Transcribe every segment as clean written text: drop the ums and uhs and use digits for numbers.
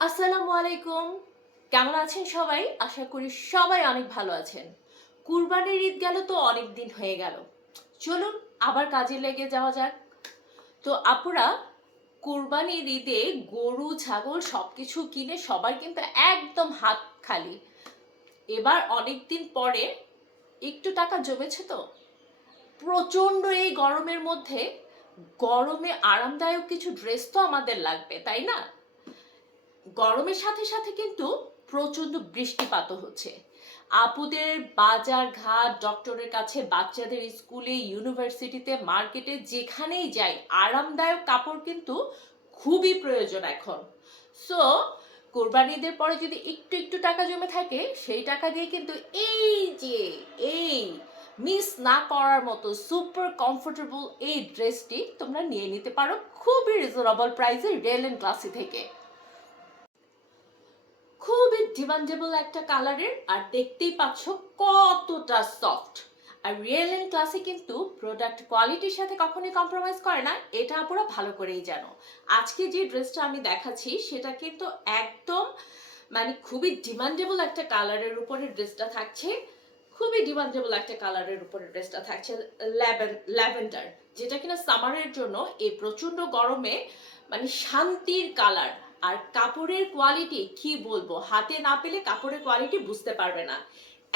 আসসালামু আলাইকুম। কেমন আছেন সবাই? আশা করি সবাই অনেক ভালো আছেন। কুরবানির ঈদ গেল তো অনেক দিন হয়ে গেল। চলুন আবার কাজে লেগে যাওয়া যাক। তো আপুরা, কুরবানির ঈদে গরু ছাগল সবকিছু কিনে সবার কিন্তু একদম হাত খালি। এবার অনেক দিন পরে একটু টাকা জমেছে তো প্রচন্ড এই গরমের মধ্যে গরমে আরামদায়ক কিছু ড্রেস তো আমাদের লাগবে, তাই না? গরমের সাথে সাথে কিন্তু প্রচন্ড বৃষ্টিপাতও হচ্ছে। আপুদের বাজার ঘাট, ডক্টরের কাছে, বাচ্চাদের স্কুলে, ইউনিভার্সিটিতে, মার্কেটে যেখানেই যাই আরামদায়ক কাপড় কিন্তু খুবই প্রয়োজন এখন। সো কোরবানিদের পরে যদি একটু একটু টাকা জমে থাকে সেই টাকা দিয়ে কিন্তু এই যে এই মিস না করার মতো সুপার কমফোর্টেবল এই ড্রেসটি তোমরা নিয়ে নিতে পারো খুবই রিজনেবল প্রাইসে রিয়েল এন্ড ক্লাসি থেকে। খুবই ডিমান্ডেবল একটা কালারের, আর দেখতেই পাচ্ছ কতটা সফট। আর রিয়েল এন্ড ক্লাসে কিন্তু প্রোডাক্ট কোয়ালিটির সাথে কখনোই কম্প্রোমাইজ করে না, এটা পুরো ভালো করেই জানো। আজকে যে ড্রেসটা আমি দেখাচ্ছি সেটা কিন্তু একদম খুবই ডিমান্ডেবল একটা কালারের উপরে ড্রেসটা থাকছে। খুবই ডিমান্ডেবল একটা কালারের উপরে ড্রেসটা থাকছে ল্যাভেন্ডার, যেটা কিনা সামারের জন্য এই প্রচন্ড গরমে শান্তির কালার। আর কাপড়ের কোয়ালিটি কি বলবো, হাতে না পেলে কাপড়ের কোয়ালিটি বুঝতে পারবে না।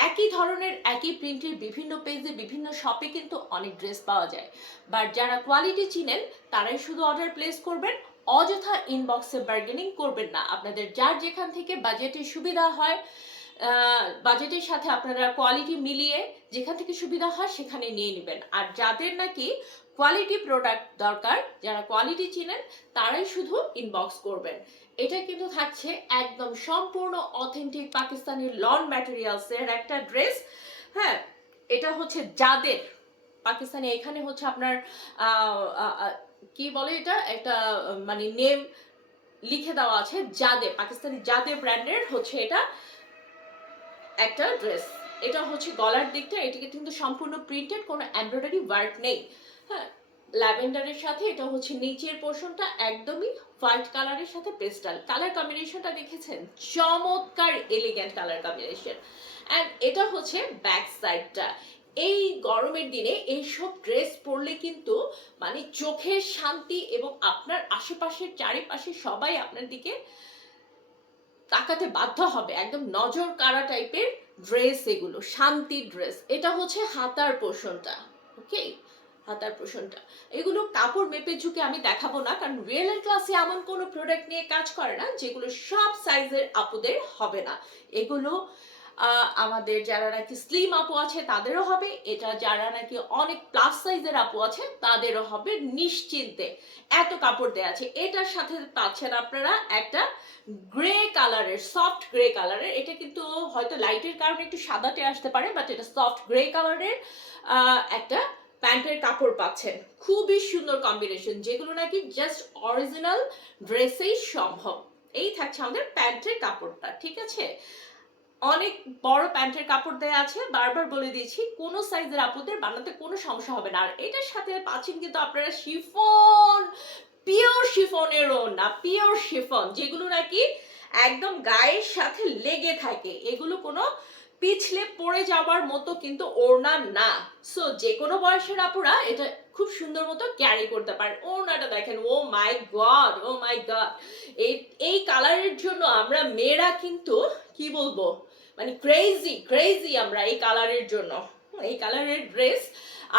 একই ধরনের একই প্রিন্টের বিভিন্ন পেজে বিভিন্ন শপে কিন্তু অনেক ড্রেস পাওয়া যায়, বাট যারা কোয়ালিটি চিনেন তারাই শুধু অর্ডার প্লেস করবেন। অযথা ইনবক্সে বার্গেনিং করবেন না। আপনাদের যার যেখান থেকে বাজেটের সুবিধা হয়, বাজেটের সাথে আপনারা কোয়ালিটি মিলিয়ে যেখান থেকে সুবিধা হয় সেখানে নিয়ে নেবেন। আর যাদের নাকি কোয়ালিটি প্রোডাক্ট দরকার, যারা কোয়ালিটি চিনেন তারাই শুধু ইনবক্স করবেন। এটা কিন্তু থাকছে একদম সম্পূর্ণ অথেন্টিক পাকিস্তানি লন ম্যাটেরিয়ালসের একটা ড্রেস। হ্যাঁ, এটা হচ্ছে যাদের পাকিস্তানি, এখানে হচ্ছে আপনার কি বলে এটা একটা নেম লিখে দেওয়া আছে, যাদের পাকিস্তানি যাদের ব্র্যান্ডের হচ্ছে এটা একটা ড্রেস। এটা হচ্ছে গলার দিকটা, এটিকে কিন্তু সম্পূর্ণ প্রিন্টেড, কোনো এমব্রয়ডারি ওয়ার্ক নেই। হ্যাঁ, ল্যাভেন্ডারের সাথে এটা হচ্ছে নিচের পোর্শনটা একদমই হোয়াইট কালারের সাথে পেস্টাল কালার কম্বিনেশনটা দেখেছেন, চমৎকার এলিগ্যান্ট কালার কম্বিনেশন। অ্যান্ড এটা হচ্ছে ব্যাক সাইডটা। এই গরমের দিনে এইসব ড্রেস পরলে কিন্তু চোখের শান্তি, এবং আপনার আশেপাশের চারিপাশে সবাই আপনার দিকে তাকাতে বাধ্য হবে। একদম নজর কাড়া টাইপের ড্রেস এগুলো, শান্তির ড্রেস। এটা হচ্ছে হাতার পোর্শনটা। ওকে, হাতার পোর্শনটা এগুলো কাপড় মেপে ঝুঁকে আমি দেখাবো না, কারণ রিয়েল এন্ড ক্লাসে এমন কোনো প্রোডাক্ট নিয়ে কাজ করে না যেগুলো সব সাইজের আপুদের হবে না। এগুলো আমাদের যারা নাকি স্লিম আপু আছে তাদেরও হবে, এটা যারা নাকি অনেক প্লাস সাইজের আপু আছে তাদেরও হবে নিশ্চিন্তে। এত কাপড় দেওয়া আছে। এটার সাথে পাচ্ছেন আপনারা একটা গ্রে কালারের, সফট গ্রে কালারের। এটা কিন্তু হয়তো লাইটের কারণে একটু সাদাটে আসতে পারে, বাট এটা সফট গ্রে কালারের একটা প্যান্টের কাপড় পাচ্ছেন। খুবই সুন্দর কম্বিনেশন, যেগুলো নাকি জাস্ট অরিজিনাল ড্রেসেই সম্ভব। এই থাকছে আমাদের প্যান্টের কাপড়টা, ঠিক আছে? অনেক বড় প্যান্টের কাপড় দেয়া আছে, বারবার বলে দিয়েছি কোনো সাইজের আপুদের বানাতে কোনো সমস্যা হবে না। আর এটার সাথে পাচ্ছেন কিন্তু আপনারা শিফন, পিওর শিফনের ওড়না, পিওর শিফন, যেগুলো নাকি একদম গায়ের সাথে লেগে থাকে। এগুলো কোনো পিছলে পড়ে যাওয়ার মতো কিন্তু ওড়না না। সো যে কোনো বয়সের আপুরা এটা খুব সুন্দর মতো ক্যারি করতে পারেন। ওড়নাটা দেখেন, ও মাই গড, ও মাই গড। এই এই কালারের জন্য আমরা মেয়েরা কিন্তু কি বলবো, ক্রেজি ক্রেজি আমরা এই কালারের জন্য। এই কালারের ড্রেস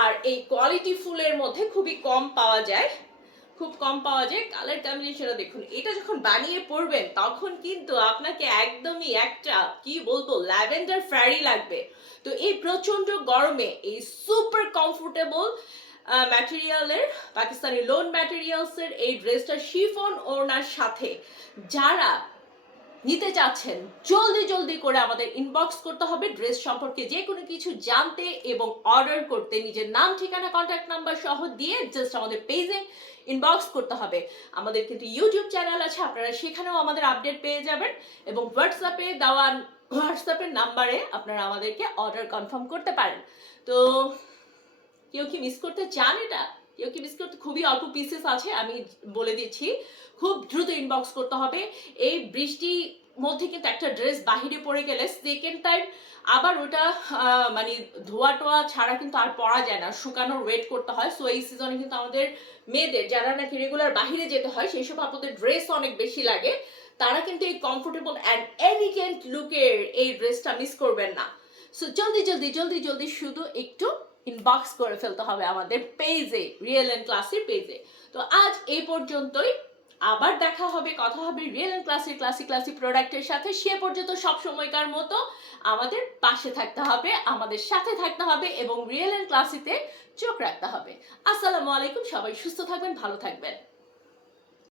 আর এই কোয়ালিটি ফুলের মধ্যে খুবই কম পাওয়া যায়, খুব কম পাওয়া যায়। কালার কম্বিনেশনটা দেখুন, এটা যখন বানিয়ে পরবেন তখন কিন্তু আপনাকে একদমই একটা কি বলবো ল্যাভেন্ডার ফ্যারি লাগবে। তো এই প্রচন্ড গরমে এই সুপার কমফোর্টেবল ম্যাটেরিয়ালের, পাকিস্তানি লোন ম্যাটেরিয়ালসের এই ড্রেসটা শিফন ওড়নার সাথে যারা নিতে চাচ্ছেন জলদি জলদি করে আমাদের ইনবক্স করতে হবে। ড্রেস সম্পর্কে যে কোনো কিছু জানতে এবং অর্ডার করতে নিজের নাম, ঠিকানা, কন্ট্যাক্ট নাম্বার সহ দিয়ে জাস্ট আমাদের পেজে ইনবক্স করতে হবে। আমাদের কিন্তু ইউটিউব চ্যানেল আছে, আপনারা সেখানেও আমাদের আপডেট পেয়ে যাবেন, এবং হোয়াটসঅ্যাপে দেওয়া হোয়াটসঅ্যাপের নাম্বারে আপনারা আমাদেরকে অর্ডার কনফার্ম করতে পারেন। তো কেউ কি মিস করতে চান এটা? ইয়োকি বিস্কুট খুবই অল্প পিসেস আছে, আমি বলে দিচ্ছি। খুব দ্রুত ইনবক্স করতে হবে। এই বৃষ্টি মধ্যে কিন্তু একটা ড্রেস বাহিরে পড়ে গেলে সেকেন্ড টাইম আবার ওটা মানে ধোয়া টোয়া ছাড়া কিন্তু আর পরা যায় না, শুকানোর ওয়েট করতে হয়। সো এই সিজনে কিন্তু আমাদের মেয়েদের যারা নাকি রেগুলার বাহিরে যেতে হয় সেই সব আপুদের ড্রেস অনেক বেশি লাগে, তারা কিন্তু এই কমফোর্টেবল অ্যান্ড এলিগেন্ট লুকের এই ড্রেসটা মিস করবেন না। সো জলদি জলদি জলদি জলদি শুধু একটু ইনবক্স করে ফেলতে হবে আমাদের পেজে, রিয়েল অ্যান্ড ক্লাসি পেজে। তো আজ এই পর্যন্তই, আবার দেখা হবে, কথা হবে real and classy classy classy প্রোডাক্টের সাথে। সে পর্যন্ত সব সময়কার মতো আমাদের পাশে থাকতে হবে, আমাদের সাথে থাকতে হবে এবং রিয়েল অ্যান্ড ক্লাসিতে চোখ রাখতে হবে। আসসালামু আলাইকুম, সবাই সুস্থ থাকবেন, ভালো থাকবেন।